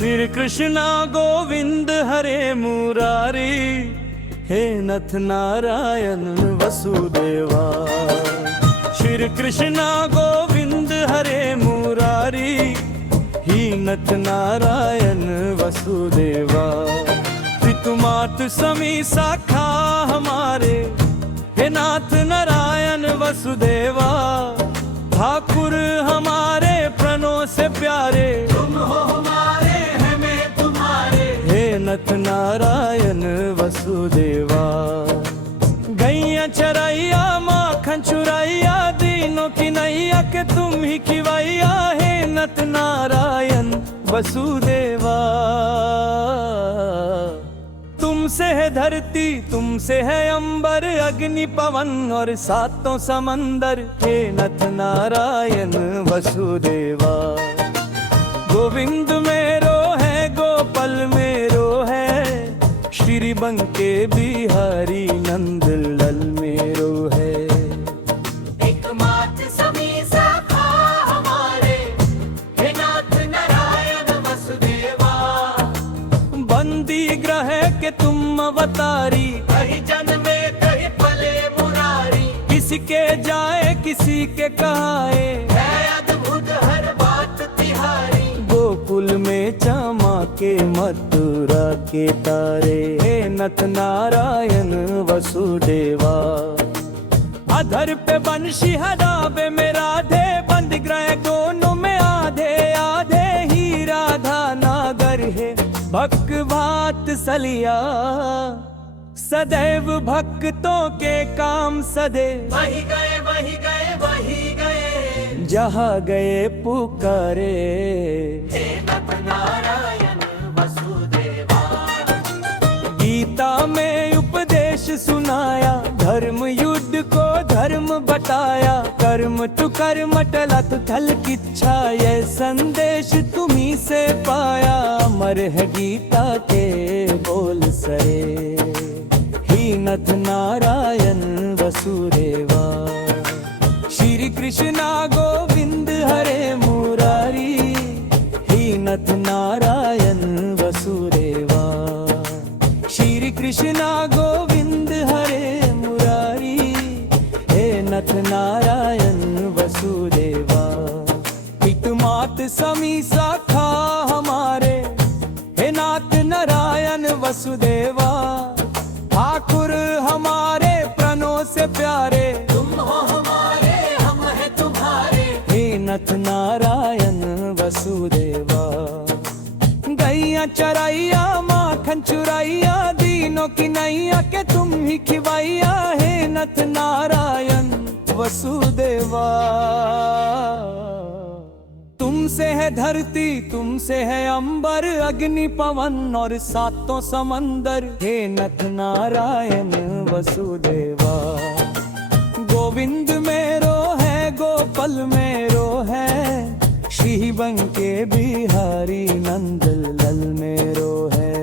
श्री कृष्णा गोविंद हरे मुरारी, हे नथ नारायण वसुदेवा। श्री कृष्णा गोविंद हरे मुरारी, ही नथ नारायण वसुदेवा। पितु मातु समी साखा हमारे, हे नाथ नारायण वसुदेवा। ठाकुर हमारे प्रणों से प्यारे, तुम हो हमारे हमें तुम्हारे, हे नथ नारायण वसुदेवा। गैया चरैया माखन चुरैया, दीनों की नैया के तुम ही खिवैया, हे नथ नारायण वसुदेवा। तुमसे है धरती, तुमसे है अंबर, अग्नि पवन और सातों समंदर, हे नथ नारायण वसुदेवा। गोविंद मेरो है, गोपाल मेरो है, श्री बंके बिहारी नंद लाल मेरो है। एकमात्र समी साखा हमारे, हे नाथ नारायण वसुदेवा। बंदी ग्रह के तुम अवतारी, कहीं जन्मे कहीं पले मुरारी, किसी के जाए किसी के कहाए, है अद्भुत हर बात तिहारी। गोकुल में चमके मथुरा के तारे, हे नथ नारायण वसुदेवा। अधर पे बंशी हराबे में राधे, बंद ग्रह दोनों में आधे आधे, ही राधा नागर है भक्त भात सलिया। सदैव भक्तों के काम सदे, वही गए वही गए वही गए, जहाँ गए पुकारे, हे नथ नारायण वसुदेवा। गीता में उपदेश सुनाया, धर्म युद्ध को धर्म बताया, कर्म तु कर्म टला तु थल किच्छा, ये संदेश तुम्ही से पाया। अमर है गीता के बोल सरे, ही नथ नारायण वसुदेवा। श्री कृष्णा गोविंद हरे मुरारी, ही नथ नारायण वसुदेवा। श्री कृष्णा गोविंद हरे मुरारी, हे नथ नारायण वसुदेवा। पितु मात समी साखा हमारे, हे नाथ नारायण वसुदेवा। ठाकुर हमारे प्रणों से प्यारे, तुम हो हमारे हम है तुम्हारे, हे नथ नारायण वसुदेवा। गैया चरैया माखन चुरैया, दीनों की नैया के तुम ही खिवैया, हे नथ नारायण वसुदेवा। तुमसे है धरती, तुमसे है अंबर, अग्नि पवन और सातों समंदर, हे नथ नारायण वसुदेवा। गोविंद मेरो है, गोपाल मेरो है, श्री बंके बिहारी नंद लाल मेरो है।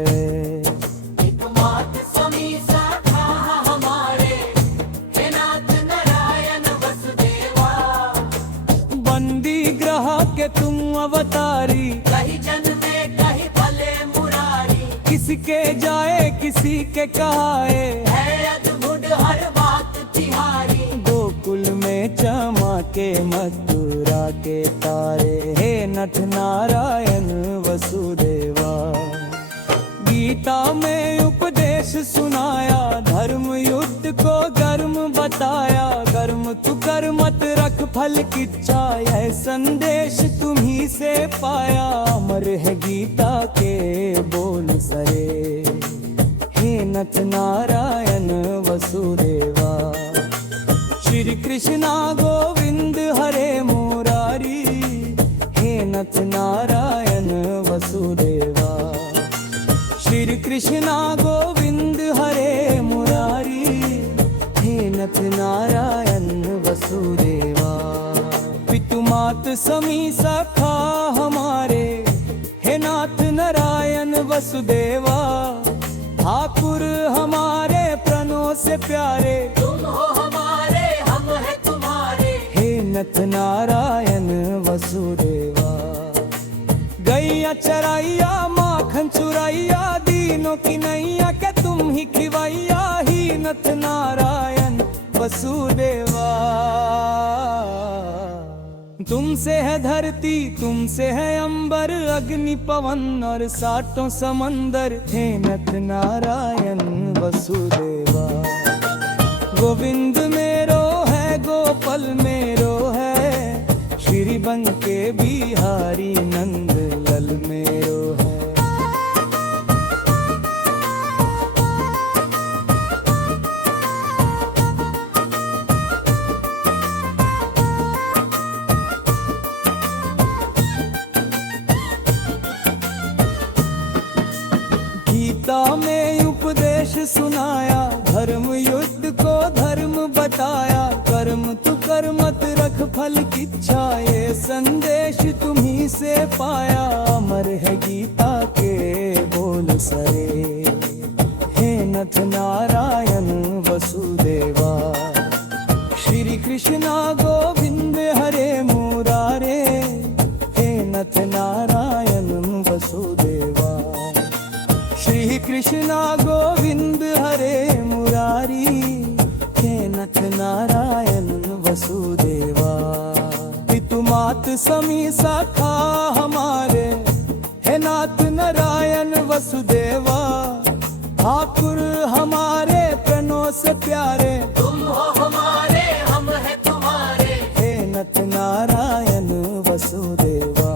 एकमात्र समी साखा हमारे, हे नाथ नारायण वसुदेवा। बंदी ग्रह के तुम अवतारी, कहीं जन्मे कहीं पले मुरारी, किसी के जाए किसी के कहाए, है अद्भुत हर बात तिहारी। गोकुल में चमके मथुरा के तारे, हे नथ नारायण वसुदेवा। गीता में उपदेश सुनाया, धर्म युद्ध को कर्म बताया, कर्म तु कर मत रख फल किच्छा, यह संदेश तुम्ही से पाया। अमर है गीता के बोल सरे, हे नथ नारायण वसुदेवा। श्री कृष्णा गोविंद हरे मुरारी, हे नथ नारायण वसुदेवा। श्री कृष्णा गोविंद हरे मुरारी, हे नथ नारायण वसुदेवा। पितु मात समी सखा हमारे, हे नाथ नारायण वसुदेवा। ठाकुर हमारे प्रणों से प्यारे, तुम हो हमारे हम है तुम्हारे, हे नथ नारायण वसुदेवा। गैया चरैया तुमसे है धरती, तुमसे है अंबर, अग्नि पवन और सातों समंदर। हे नथ नारायण वसुदेवा, गोविंद मेरो है, गोपाल मेरो है, श्री बंके बिहारी नंद लल मेरो है। गीता में उपदेश सुनाया, धर्म युद्ध को धर्म बताया, कर्म तू कर मत रख फल की इच्छा, ये संदेश तुम्ही से पाया। अमर है गीता के बोल सरे, हे नथ नारायण वसुदेवा, श्री कृष्णा गोविंद हरे मुरारे, हे नथ नारायण वसुदेवा, श्री कृष्णा गोविंद हरे मुरारी, हे नथ नारायण वसुदेवा। पितु मात समी शाखा हमारे, हे नाथ नारायण वसुदेवा, ठाकुर हमारे प्रणों से प्यारे, तुम हो हमारे हम है तुम्हारे। हे नथ नारायण वसुदेवा।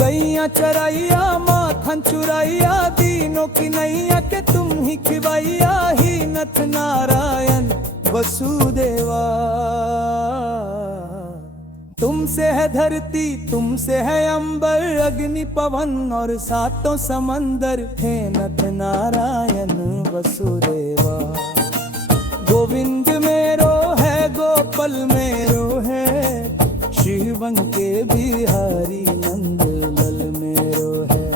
गैया चरैया माखन चुरैया, दीनों की नैया के तुम ही खिवैया, ही नथ नारायण वसुदेवा। तुमसे है धरती, तुमसे है अंबर, अग्नि पवन और सातों समंदर। हे नथ नारायण वसुदेवा, गोविंद मेरो है, गोपाल मेरो है, शिव बंके बिहारी नंद लल मेरो है।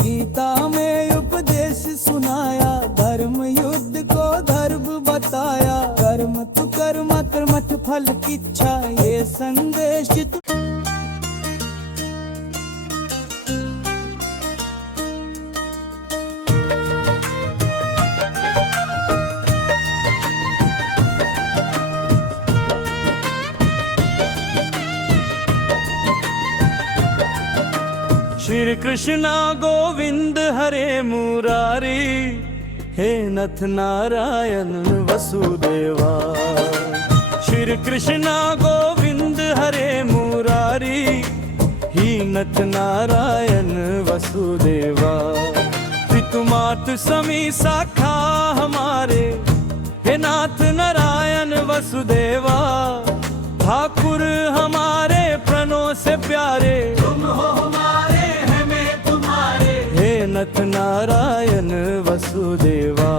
गीता में उपदेश सुनाया, धर्म युद्ध को धर्म बताया, कर्म तू कर मत फल की इच्छा, ये संदेश तू। श्री कृष्णा गोविंद हरे मुरारी, हे नथ नारायण वसुदेवा, श्री कृष्णा गोविंद हरे मुरारी, ही नथ नारायण वसुदेवा। पितु मात समी शाखा हमारे, हे नाथ नारायण वसुदेवा, ठाकुर हमारे प्रणों से प्यारे, तुम हो हमारे हमें तुम्हारे। हे नथ नारायण वसुदेवा।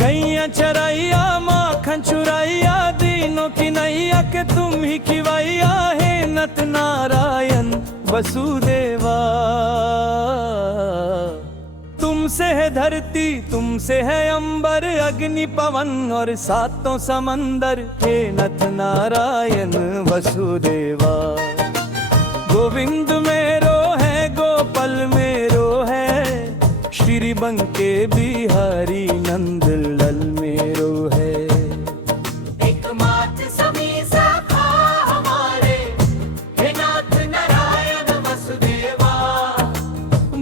गैया चरैया माखन चुरैया, दीनों की नैया के तुम ही खिवैया, हे नथ नारायण वसुदेवा। तुमसे है धरती, तुमसे है अंबर, अग्नि पवन और सातों समंदर। हे नथ नारायण वसुदेवा, गोविंद मेरो है, गोपाल मेरो है, श्री बंके बिहारी नंद लल मेरो है। एकमात्र समी शाखा हमारे, हे नाथ नारायण वसुदेवा,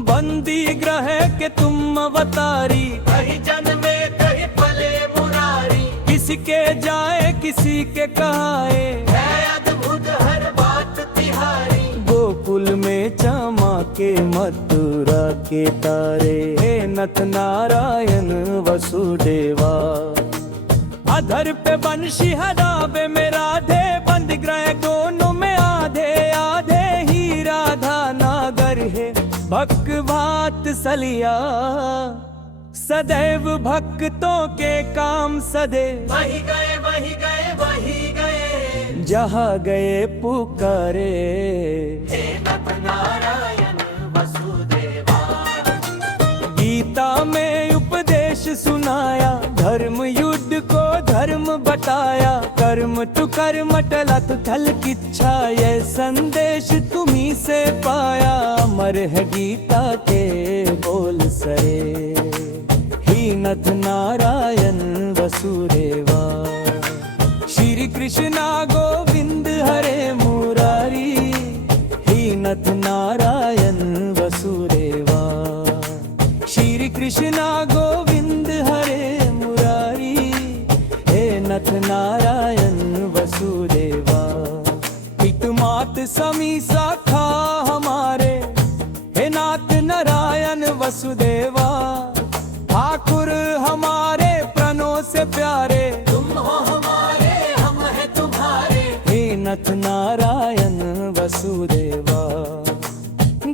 बंदी ग्रह के तुम अवतारी, कहीं जन्मे कहीं पले मुरारी, किसी के जाए किसी के कहाए, है अद्भुत हर बात तिहारी। गोकुल में चमके मथुरा के तारे, हे नथ नारायण वसुदेवा। अधर पे बंशी हरावे में राधे, बंद ग्रह दोनों में आधे आधे, ही राधा नागर है भक्त भात सलिया, सदैव भक्तों के काम सदे। वही गए वही गए वही गए, जहाँ गए पुकारे, हे नथ नारायण वसुदेवा। गीता में उपदेश सुनाया, धर्म युद्ध को धर्म बताया, कर्म तु कर्म टलत थल किच्छा, ये संदेश तुम्ही से पाया। अमर है गीता के बोल सरे, ही नथ नारायण वसुदेवा। श्री कृष्णा गोविंद हरे मुरारी, ही नथ नारायण वसुदेवा। श्री कृष्णा गोविंद हरे मुरारी, हे नथ नारायण वसुदेवा। पित मात समी साखा हमारे, हे नाथ नारायण वसुदेवा। ठाकुर हमारे प्रणों से प्यारे, तुम हो हमारे हम है तुम्हारे। हे नथ नारायण वसुदेवा।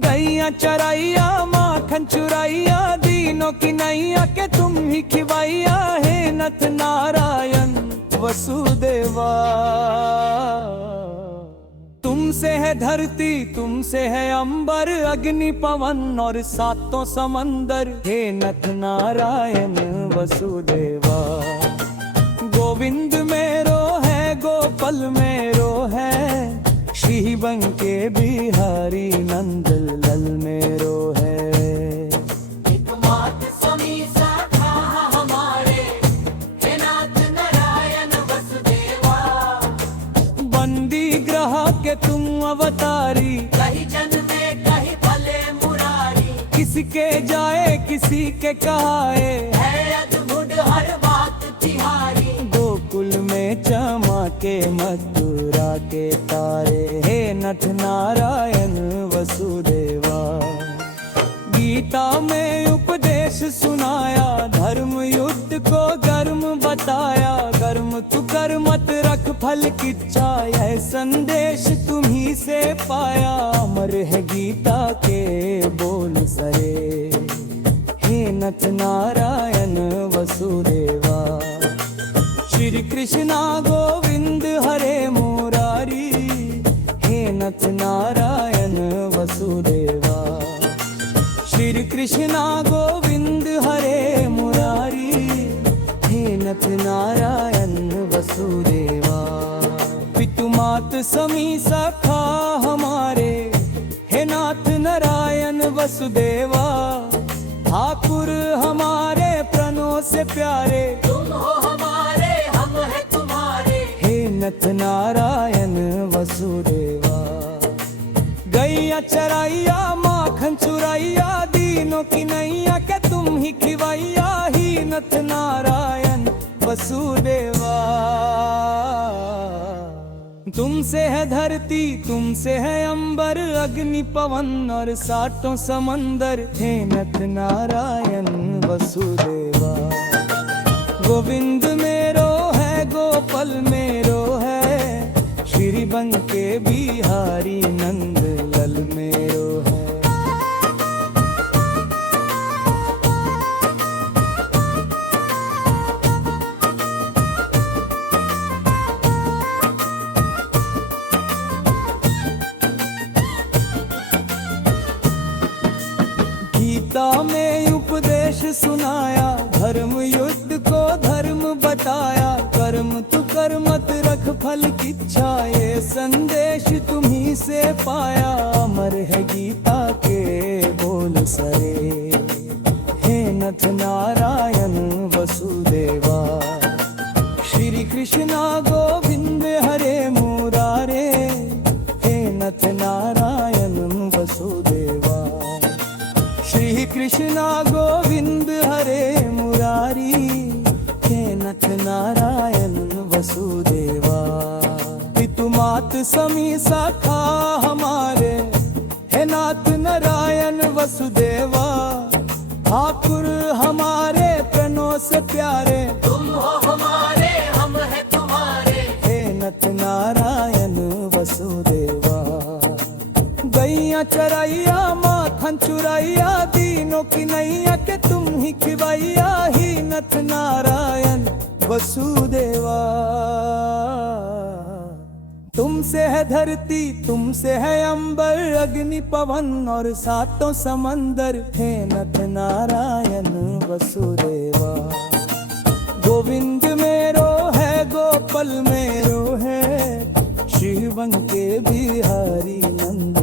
गैया चराइया माखन चुराइया, दीनों की नैया के तुम ही खिवाइया। हे नथ नारायण वसुदेवा। तुमसे है धरती तुमसे है अंबर, अग्नि पवन और सातों समंदर। हे नथ नारायण वसुदेवा। गोविंद मेरो है गोपाल मेरो है, श्री बंके बिहारी नंद लल मेरो है। पित मात समी साखा हमारे, हे नाथ नारायण वसुदेवा। बंदी ग्रह के तुम अवतारी, कहीं जन्मे कहीं भले मुरारी। किसके जाए किसी के कहाए, है अद्भुत हर बात तिहारी। गोकुल में चमके मथुरा के तारे। हे नथ नारायण वसुदेवा। गीता में उपदेश सुनाया, धर्म युद्ध को गर्म बताया। कर्म तु कर मत रख फल किच्छा, यह संदेश तुम्ही से पाया। अमर है गीता के बोल सरे, हे नथ नारायण वसुदेवा। श्री कृष्णा गोविंद हरे मुरारी, हे नथ नारायण वसुदेवा। श्री कृष्णा गोविंद हरे मुरारी, हे नथ नारायण वसुदेवा। पितु मात समी सखा हमारे, हे नाथ नारायण वसुदेवा। ठाकुर हमारे प्रणों से प्यारे, तुम हो हमारे हम है तुम्हारे। हे नथ नारायण वसुदेवा। गैया चराइया माखन चुराइया, दीनों की नैया के तुम ही खिवाइया। ही नथ नारायण वसुदेवा। तुमसे है धरती तुमसे है अंबर, अग्नि पवन और सातों समंदर। हे नथ नारायण वसुदेवा। गोविंद मेरो है गोपाल मेरो है, श्री बंके बिहारी नंद लल मेरो है। गीता में उपदेश सुनाया, धर्म युद्ध को धर्म बताया। कर्म तु कर मत रख फल किच्छा, ये संदेश तुम्ही से पाया। अमर है गीता के बोल सरे, हे नथ नारायण वसुदेवा। श्री कृष्णा गोविंद हरे मुरारे, हे नथ नारायण वसुदेवा। श्री कृष्णा गोविंद हरे मुरारी, हे नथ नारायण वसुदेवा। पितु मात समी सखा हमारे, हे नाथ नारायण वसुदेवा। ठाकुर हमारे प्रणों से प्यारे, तुम हो हमारे हम है तुम्हारे। हे नथ नारायण वसुदेवा। गैया चराइया माखन चुराइया, दीनों की नैया के तुम ही खिवाइया। ही नथ नारायण वसुदेवा। तुमसे है धरती तुमसे है अंबर, अग्नि पवन और सातों समंदर। हे नथ नारायण वसुदेवा। गोविंद मेरो है गोपाल मेरो बन के बिहारी नंद